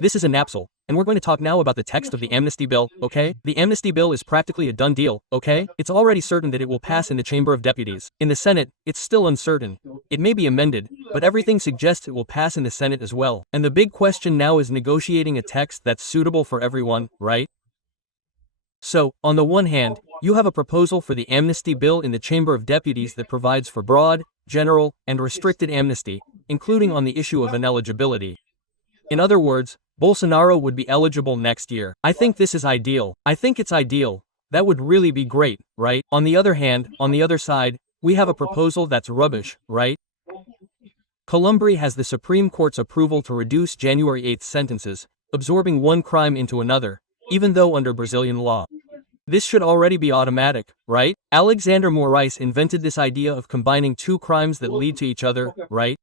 This is a napsal, and we're going to talk now about the text of the amnesty bill, okay? The amnesty bill is practically a done deal, okay? It's already certain that it will pass in the Chamber of Deputies. In the Senate, it's still uncertain. It may be amended, but everything suggests it will pass in the Senate as well. And the big question now is negotiating a text that's suitable for everyone, right? So, on the one hand, you have a proposal for the amnesty bill in the Chamber of Deputies that provides for broad, general, and restricted amnesty, including on the issue of ineligibility. In other words, Bolsonaro would be eligible next year. I think this is ideal. I think it's ideal. That would really be great, right? On the other hand, on the other side, we have a proposal that's rubbish, right? Colombia has the Supreme Court's approval to reduce January 8th sentences, absorbing one crime into another, even though under Brazilian law. This should already be automatic, right? Alexander Moraes invented this idea of combining two crimes that lead to each other, right?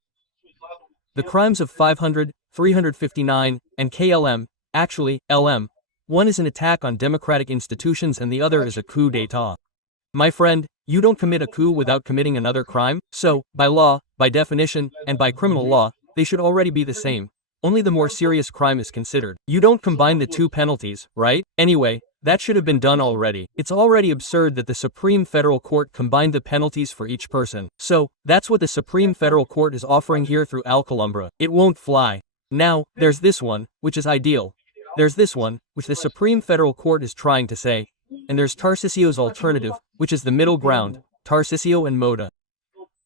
The crimes of 500, 359, and KLM, actually, LM. One is an attack on democratic institutions and the other is a coup d'état. My friend, you don't commit a coup without committing another crime, so, by law, by definition, and by criminal law, they should already be the same. Only the more serious crime is considered. You don't combine the two penalties, right? Anyway, that should have been done already. It's already absurd that the Supreme Federal Court combined the penalties for each person. So, that's what the Supreme Federal Court is offering here through Alcalambra. It won't fly. Now, there's this one, which is ideal. There's this one, which the Supreme Federal Court is trying to say. And there's Tarcísio's alternative, which is the middle ground, Tarcísio and Moda.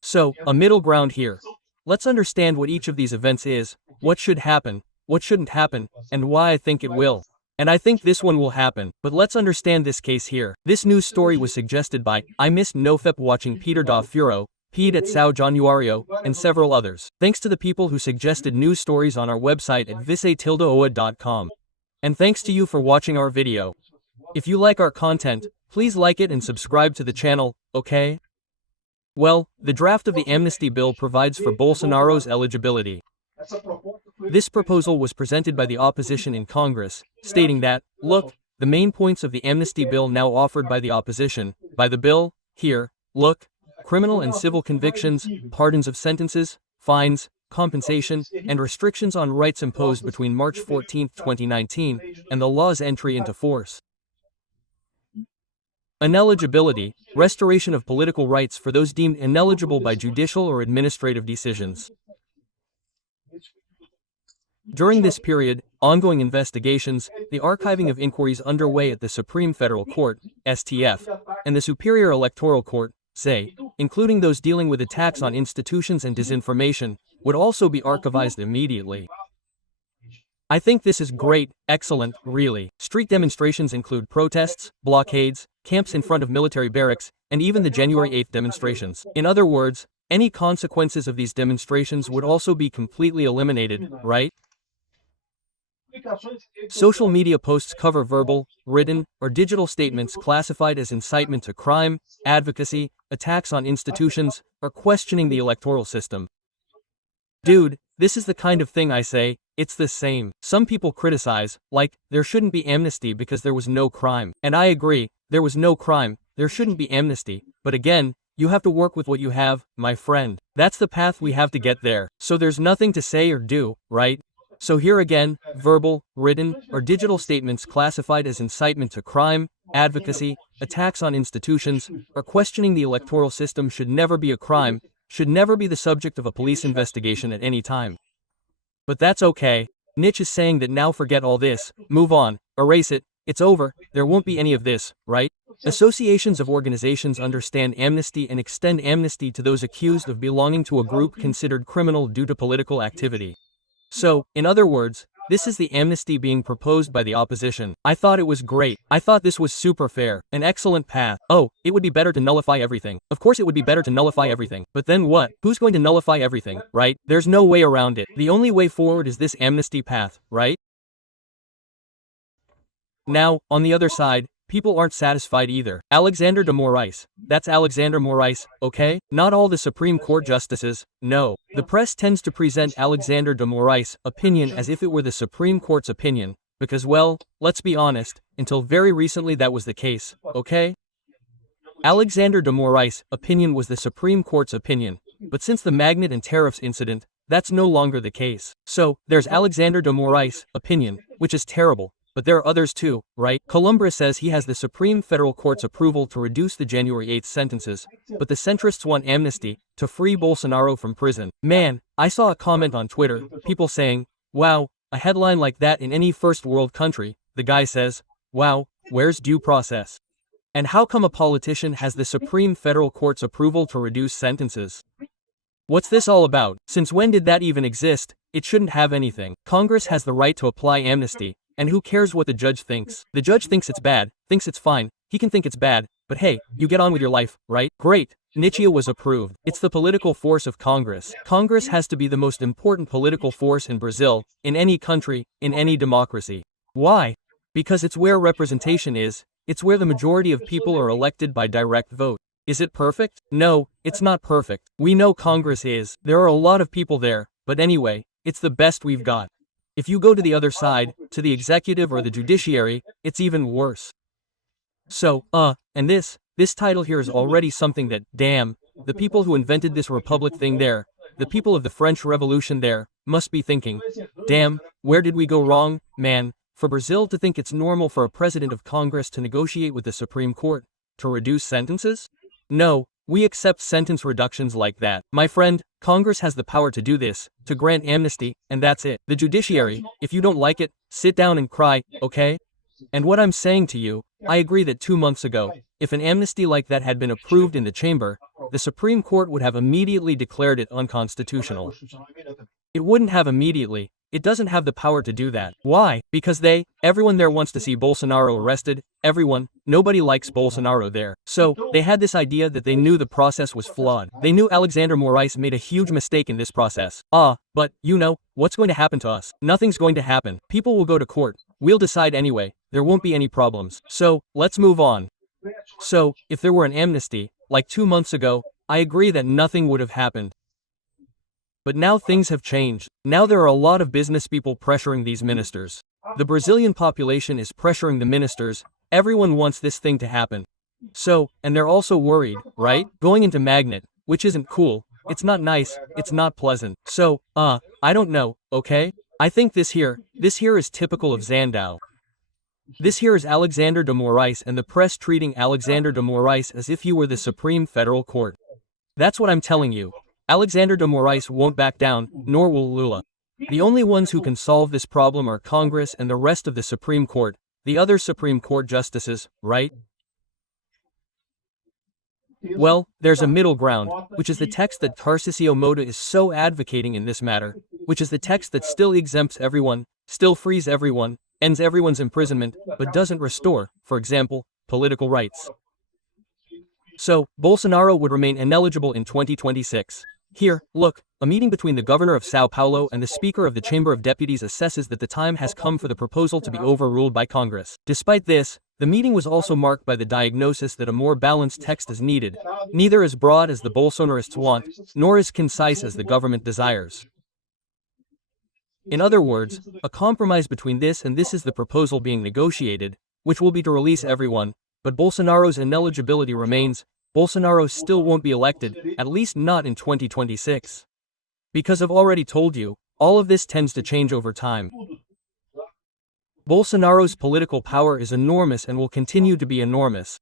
So, a middle ground here. Let's understand what each of these events is, what should happen, what shouldn't happen, and why I think it will. And I think this one will happen, but let's understand this case here. This news story was suggested by I missed NoFap watching Peter da Furo, Pede at Sao Januario, and several others. Thanks to the people who suggested news stories on our website at vice-oa.com. And thanks to you for watching our video. If you like our content, please like it and subscribe to the channel, okay? Well, the draft of the amnesty bill provides for Bolsonaro's eligibility. This proposal was presented by the opposition in Congress, stating that, look, the main points of the amnesty bill now offered by the opposition, by the bill, here, look, criminal and civil convictions, pardons of sentences, fines, compensation, and restrictions on rights imposed between March 14, 2019, and the law's entry into force. Ineligibility, restoration of political rights for those deemed ineligible by judicial or administrative decisions. During this period, ongoing investigations, the archiving of inquiries underway at the Supreme Federal Court, STF, and the Superior Electoral Court, SE, including those dealing with attacks on institutions and disinformation, would also be archivized immediately. I think this is great, excellent, really. Street demonstrations include protests, blockades, camps in front of military barracks, and even the January 8th demonstrations. In other words, any consequences of these demonstrations would also be completely eliminated, right? Social media posts cover verbal, written, or digital statements classified as incitement to crime, advocacy, attacks on institutions, or questioning the electoral system. Dude, this is the kind of thing I say, it's the same. Some people criticize, like, there shouldn't be amnesty because there was no crime. And I agree, there was no crime, there shouldn't be amnesty, but again, you have to work with what you have, my friend. That's the path we have to get there. So there's nothing to say or do, right? So here again, verbal, written, or digital statements classified as incitement to crime, advocacy, attacks on institutions, or questioning the electoral system should never be a crime, should never be the subject of a police investigation at any time. But that's okay. Nietzsche is saying that now forget all this, move on, erase it, it's over, there won't be any of this, right? Associations of organizations understand amnesty and extend amnesty to those accused of belonging to a group considered criminal due to political activity. So, in other words, this is the amnesty being proposed by the opposition. I thought it was great. I thought this was super fair, an excellent path. Oh, it would be better to nullify everything. Of course it would be better to nullify everything. But then what? Who's going to nullify everything, right? There's no way around it. The only way forward is this amnesty path, right? Now, on the other side, people aren't satisfied either. Alexander de Moraes. That's Alexander Moraes, okay? Not all the Supreme Court justices, no. The press tends to present Alexander de Moraes' opinion as if it were the Supreme Court's opinion, because well, let's be honest, until very recently that was the case, okay? Alexander de Moraes' opinion was the Supreme Court's opinion, but since the magnet and tariffs incident, that's no longer the case. So, there's Alexander de Moraes' opinion, which is terrible. But there are others too, right? Columbra says he has the Supreme Federal Court's approval to reduce the January 8th sentences, but the centrists want amnesty to free Bolsonaro from prison. Man, I saw a comment on Twitter, people saying, wow, a headline like that in any first world country. The guy says, wow, where's due process? And how come a politician has the Supreme Federal Court's approval to reduce sentences? What's this all about? Since when did that even exist? It shouldn't have anything. Congress has the right to apply amnesty. And who cares what the judge thinks? The judge thinks it's bad, thinks it's fine, he can think it's bad, but hey, you get on with your life, right? Great. Anistia was approved. It's the political force of Congress. Congress has to be the most important political force in Brazil, in any country, in any democracy. Why? Because it's where representation is, it's where the majority of people are elected by direct vote. Is it perfect? No, it's not perfect. We know Congress is. There are a lot of people there, but anyway, it's the best we've got. If you go to the other side, to the executive or the judiciary, it's even worse. So, and this title here is already something that, damn, the people who invented this republic thing there, the people of the French Revolution there, must be thinking, damn, where did we go wrong, man? For Brazil to think it's normal for a president of Congress to negotiate with the Supreme Court, to reduce sentences? No, we accept sentence reductions like that. My friend, Congress has the power to do this, to grant amnesty, and that's it. The judiciary, if you don't like it, sit down and cry, okay? And what I'm saying to you, I agree that 2 months ago, if an amnesty like that had been approved in the chamber, the Supreme Court would have immediately declared it unconstitutional. It wouldn't have immediately. It doesn't have the power to do that. Why? Because everyone there wants to see Bolsonaro arrested, everyone, nobody likes Bolsonaro there. So, they had this idea that they knew the process was flawed. They knew Alexander Moraes made a huge mistake in this process. But, you know, what's going to happen to us? Nothing's going to happen. People will go to court. We'll decide anyway. There won't be any problems. So, let's move on. So, if there were an amnesty, like 2 months ago, I agree that nothing would have happened. But now things have changed. Now there are a lot of business people pressuring these ministers. The Brazilian population is pressuring the ministers. Everyone wants this thing to happen. So, and they're also worried, right? Going into Magnet, which isn't cool. It's not nice. It's not pleasant. So, I don't know, okay? I think this here is typical of Zandau. This here is Alexander de Moraes and the press treating Alexander de Moraes as if you were the Supreme Federal Court. That's what I'm telling you. Alexander de Moraes won't back down, nor will Lula. The only ones who can solve this problem are Congress and the rest of the Supreme Court, the other Supreme Court justices, right? Well, there's a middle ground, which is the text that Tarcísio Moda is so advocating in this matter, which is the text that still exempts everyone, still frees everyone, ends everyone's imprisonment, but doesn't restore, for example, political rights. So, Bolsonaro would remain ineligible in 2026. Here, look, a meeting between the governor of São Paulo and the Speaker of the Chamber of Deputies assesses that the time has come for the proposal to be overruled by Congress. Despite this, the meeting was also marked by the diagnosis that a more balanced text is needed, neither as broad as the Bolsonarists want, nor as concise as the government desires. In other words, a compromise between this and this is the proposal being negotiated, which will be to release everyone, but Bolsonaro's ineligibility remains. Bolsonaro still won't be elected, at least not in 2026. Because I've already told you, all of this tends to change over time. Bolsonaro's political power is enormous and will continue to be enormous.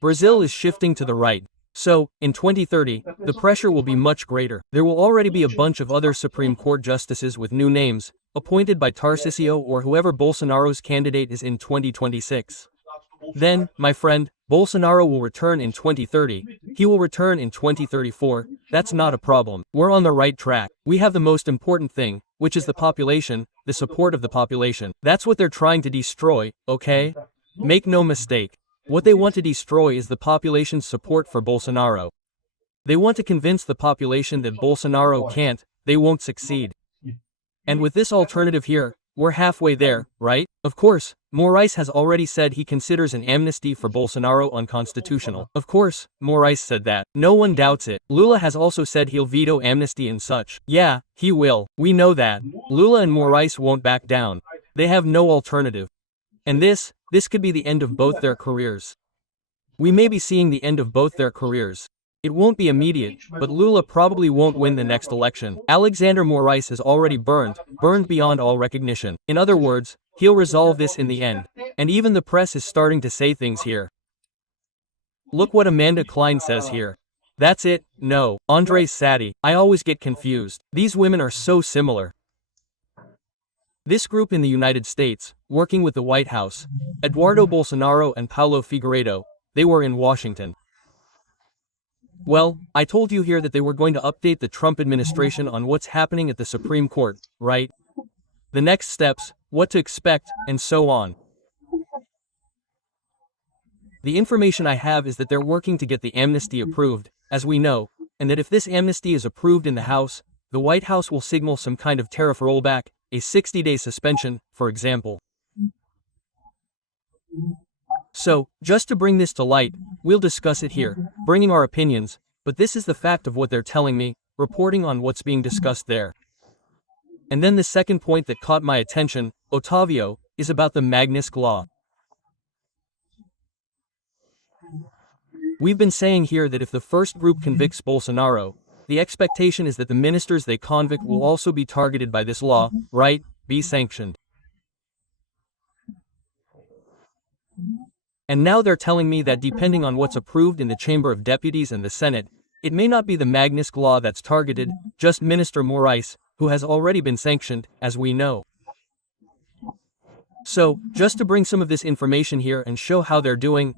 Brazil is shifting to the right. So, in 2030, the pressure will be much greater. There will already be a bunch of other Supreme Court justices with new names, appointed by Tarcísio or whoever Bolsonaro's candidate is in 2026. Then, my friend, Bolsonaro will return in 2030, he will return in 2034, that's not a problem. We're on the right track. We have the most important thing, which is the population, the support of the population. That's what they're trying to destroy, okay? Make no mistake. What they want to destroy is the population's support for Bolsonaro. They want to convince the population that Bolsonaro can't, they won't succeed. And with this alternative here, we're halfway there, right? Of course, Moraes has already said he considers an amnesty for Bolsonaro unconstitutional. Of course, Moraes said that. No one doubts it. Lula has also said he'll veto amnesty and such. Yeah, he will. We know that. Lula and Moraes won't back down. They have no alternative. And this could be the end of both their careers. We may be seeing the end of both their careers. It won't be immediate, but Lula probably won't win the next election. Alexander Moraes is already burned beyond all recognition. In other words, he'll resolve this in the end. And even the press is starting to say things here. Look what Amanda Klein says here. That's it, no, Andres Sadi. I always get confused. These women are so similar. This group in the United States, working with the White House, Eduardo Bolsonaro and Paulo Figueiredo, they were in Washington. Well, I told you here that they were going to update the Trump administration on what's happening at the Supreme Court, right? The next steps, what to expect, and so on. The information I have is that they're working to get the amnesty approved, as we know, and that if this amnesty is approved in the House, the White House will signal some kind of tariff rollback, a 60-day suspension, for example. So, just to bring this to light, we'll discuss it here, bringing our opinions, but this is the fact of what they're telling me, reporting on what's being discussed there. And then the second point that caught my attention, Otavio, is about the Magnitsky Law. We've been saying here that if the first group convicts Bolsonaro, the expectation is that the ministers they convict will also be targeted by this law, right? Be sanctioned. And now they're telling me that depending on what's approved in the Chamber of Deputies and the Senate, it may not be the Magnitsky Law that's targeted, just Minister Moraes, who has already been sanctioned, as we know. So, just to bring some of this information here and show how they're doing,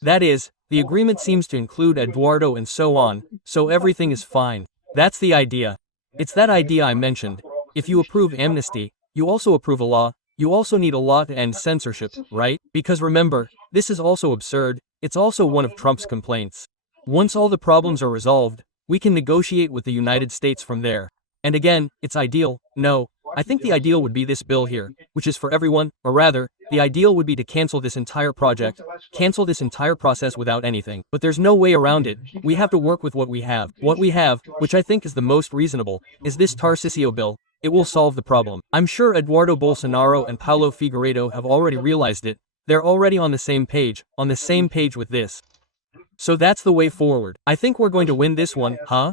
that is, the agreement seems to include Eduardo and so on, so everything is fine. That's the idea. It's that idea I mentioned. If you approve amnesty, you also approve a law, you also need a law to end censorship, right? Because remember, this is also absurd, it's also one of Trump's complaints. Once all the problems are resolved, we can negotiate with the United States from there. And again, it's ideal, no, I think the ideal would be this bill here, which is for everyone, or rather, the ideal would be to cancel this entire project, cancel this entire process without anything. But there's no way around it, we have to work with what we have. What we have, which I think is the most reasonable, is this Tarcísio bill. It will solve the problem. I'm sure Eduardo Bolsonaro and Paulo Figueiredo have already realized it, they're already on the same page with this. So that's the way forward. I think we're going to win this one, huh?